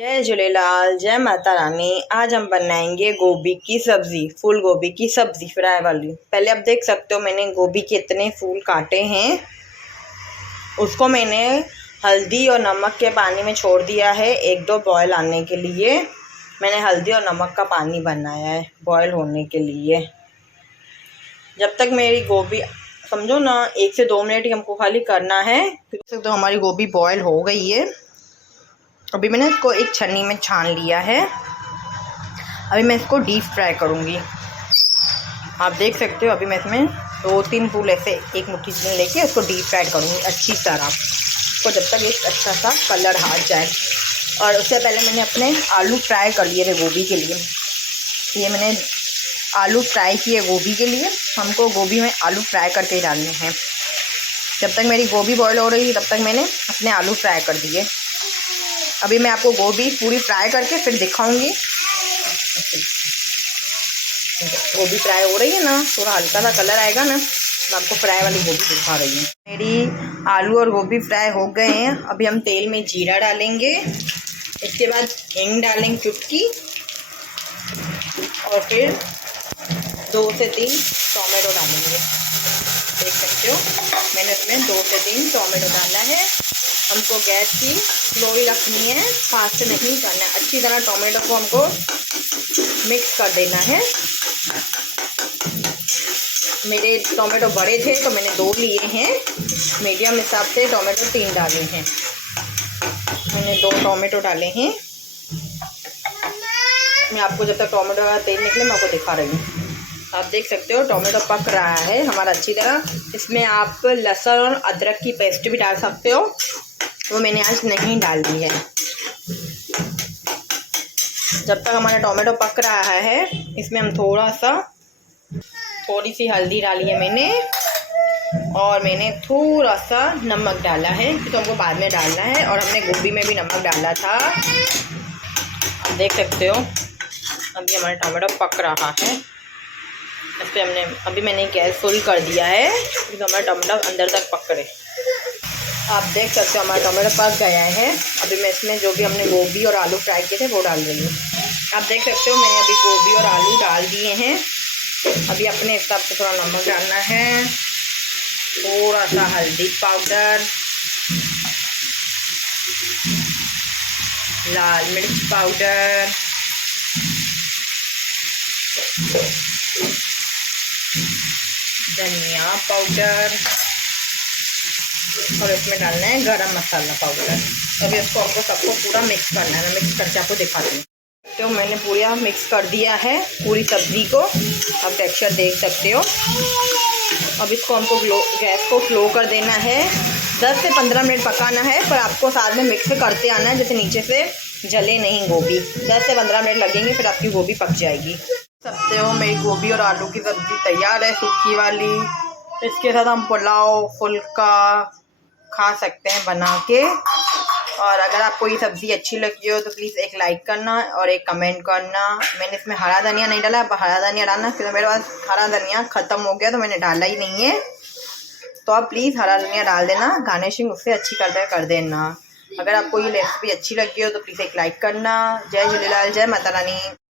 जय झूलेलाल, जय माता रानी। आज हम बनाएंगे गोभी की सब्ज़ी, फूल गोभी की सब्ज़ी फ्राई वाली। पहले आप देख सकते हो मैंने गोभी के इतने फूल काटे हैं। उसको मैंने हल्दी और नमक के पानी में छोड़ दिया है 1-2 बॉयल आने के लिए। मैंने हल्दी और नमक का पानी बनाया है बॉयल होने के लिए। जब तक मेरी गोभी समझो ना 1 से 2 मिनट ही हमको खाली करना है। तो हमारी गोभी बॉयल हो गई है। अभी मैंने इसको एक छन्नी में छान लिया है। अभी मैं इसको डीप फ्राई करूँगी। आप देख सकते हो अभी मैं इसमें 2-3 फूल ऐसे एक मुट्ठी में लेके इसको डीप फ्राई करूँगी अच्छी तरह। इसको जब तक एक अच्छा सा कलर आ जाए। और उससे पहले मैंने अपने आलू फ्राई कर लिए थे गोभी के लिए। ये मैंने आलू फ्राई किए गोभी के लिए। हमको गोभी में आलू फ्राई करके ही डालने हैं। जब तक मेरी गोभी बॉयल हो रही थी तब तक मैंने अपने आलू फ्राई कर दिए। अभी मैं आपको गोभी पूरी फ्राई करके फिर दिखाऊंगी। गोभी फ्राई हो रही है ना, थोड़ा हल्का सा कलर आएगा ना, मैं आपको फ्राई वाली गोभी दिखा रही हूँ। मेरी आलू और गोभी फ्राई हो गए हैं। अभी हम तेल में जीरा डालेंगे, इसके बाद हींग डालेंगे चुटकी, और फिर 2 से 3 टोमेटो डालेंगे। देख सकते हो मैंने इसमें 2 से 3 टोमेटो डाला है। हमको गैस की स्लो ही रखनी है, फास्ट नहीं करना है। अच्छी तरह टोमेटो को हमको मिक्स कर देना है। मेरे टोमेटो बड़े थे तो मैंने 2 लिए हैं। मीडियम हिसाब से टोमेटो 3 डाले हैं। मैंने 2 टोमेटो डाले हैं। मैं आपको जब तक टोमेटो का तेल निकले मैं आपको दिखा रही हूँ। आप देख सकते हो टोमेटो पक रहा है हमारा अच्छी तरह। इसमें आप लहसुन और अदरक की पेस्ट भी डाल सकते हो, वो मैंने आज नहीं डाल दी है। जब तक हमारा टोमेटो पक रहा है इसमें हम थोड़ी सी हल्दी डाली है मैंने, और मैंने थोड़ा सा नमक डाला है तो हमको बाद में डालना है। और हमने गोभी में भी नमक डाला था। आप देख सकते हो अभी हमारा टोमेटो पक रहा है। इस पर अभी मैंने गैस फुल कर दिया है क्योंकि हमारा टोमेटो अंदर तक पकड़े। आप देख सकते हो हमारा टोमेटो पक गया है। अभी मैं इसमें जो भी हमने गोभी और आलू फ्राई किए थे वो डाल रही हूँ। आप देख सकते हो मैंने अभी गोभी और आलू डाल दिए हैं। अभी अपने हिसाब से थोड़ा नमक डालना है, थोड़ा सा हल्दी पाउडर, लाल मिर्च पाउडर, धनिया पाउडर, और इसमें डालना है गरम मसाला पाउडर। अभी इसको हमको सबको पूरा मिक्स करना है। मैं मिक्स करके आपको दिखाती हूँ। तो मैंने पूरा मिक्स कर दिया है पूरी सब्ज़ी को। आप टेक्सचर देख सकते हो। अब इसको हमको गैस को स्लो कर देना है। 10 से 15 मिनट पकाना है, पर आपको साथ में मिक्स करते आना है जैसे नीचे से जले नहीं गोभी। 10 से 15 मिनट लगेंगे, फिर आपकी गोभी पक जाएगी। सकते हो मेरी गोभी और आलू की सब्ज़ी तैयार है, सूखी वाली। इसके साथ हम पुलाव फुल्का खा सकते हैं बना के। और अगर आपको ये सब्ज़ी अच्छी लगी हो तो प्लीज़ एक लाइक करना और एक कमेंट करना। मैंने इसमें हरा धनिया नहीं डाला, अब हरा धनिया डालना। फिर मेरे पास हरा धनिया ख़त्म हो गया तो मैंने डाला ही नहीं है। तो आप प्लीज़ हरा धनिया डाल देना, गार्निशिंग उससे अच्छी कर देना। अगर आपको ये रेसिपी अच्छी लगी हो तो प्लीज़ एक लाइक करना। जय झूलेलाल, जय माता रानी।